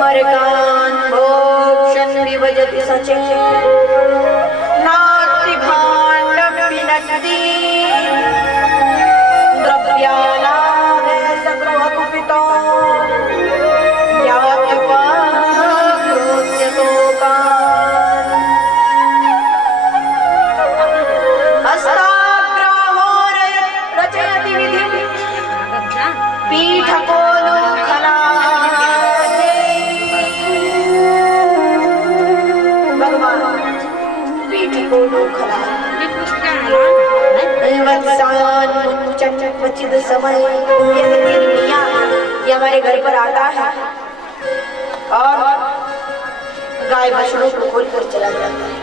मर्गान् भोक्ष्यन् विभजति सचे नास्ति भाण्डं विनक्ति समय ये हमारे घर पर आता है और गाय बछड़ों को खोल कर चला जाता है।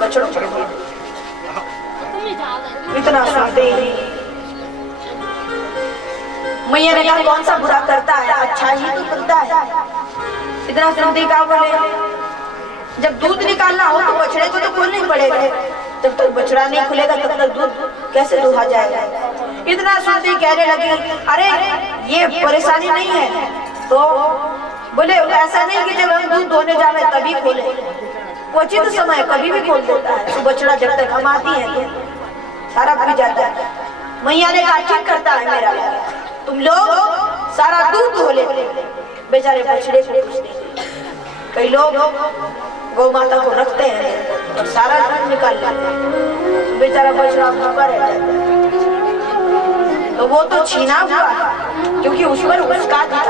बछड़ों को इतना सुनते ही मैया ने कहा कौन सा बुरा करता है, अच्छा ही तो करता है। इतना सुनते क्या बोले जब दूध निकालना हो तो बछड़े को तो खोलना ही पड़ेगा, जब तक बछड़ा नहीं खुलेगा तब तक दूध कैसे दुहा जाएगा। इतना सुनते कहने लगी अरे ये परेशानी नहीं है। तो बोले ऐसा नहीं कि जब हम दूध धोने जावे तभी खोले, क्वचित समय कभी भी खोल देता है। तो बछड़ा जब तक हम आती है तो सारा पी जाता है। मैया ने कहा ठीक करता है मेरा, तुम लोग सारा दूध धो लेते, बेचारे बछड़े को कुछ नहीं। कई लोग गौ माता को रखते हैं और सारा दूध निकाल लेते हैं, बेचारा बछड़ा भूखा रह जाता है। तो वो तो छीना हुआ क्योंकि उस पर उसका था।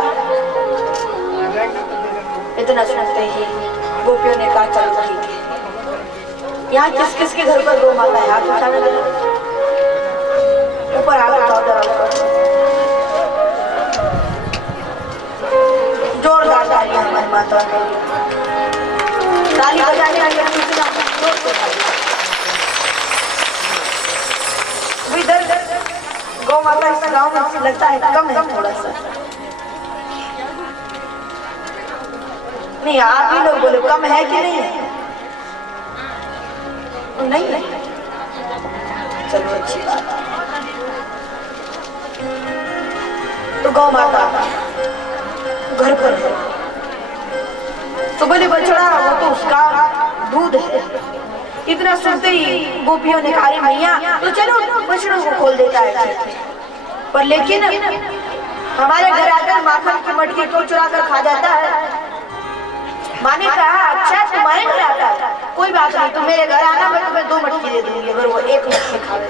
इतना सुनते ही गोपियों ने कहा चल ठीक है। यहाँ किस किस के घर पर गौ माता है? हाथ उठाने लगे, ऊपर हाथ उठाओ जरा, जोरदार तालियां हमारी माता के लिए। ताली बजाने वाली इधर गौ माता इस गाँव में लगता है कम है थोड़ा सा। नहीं आप ही लोग बोले कम है कि नहीं है? नहीं है, चलो अच्छी बात। तो गौ माता घर पर है तो बोले बछड़ा वो तो उसका दूध है। इतना सुनते ही गोपियों ने कहा मैया तो चलो बछड़ों को खोल देता है, पर लेकिन हमारे घर आकर माखन की मटकी तो चुरा कर खा जाता है। माँ ने कहा अच्छा तुम्हारे घर आता है, कोई बात नहीं, तुम मेरे घर आना, मैं तुम्हें 2 मटकी दे दूंगी अगर वो 1 मटकी खावे।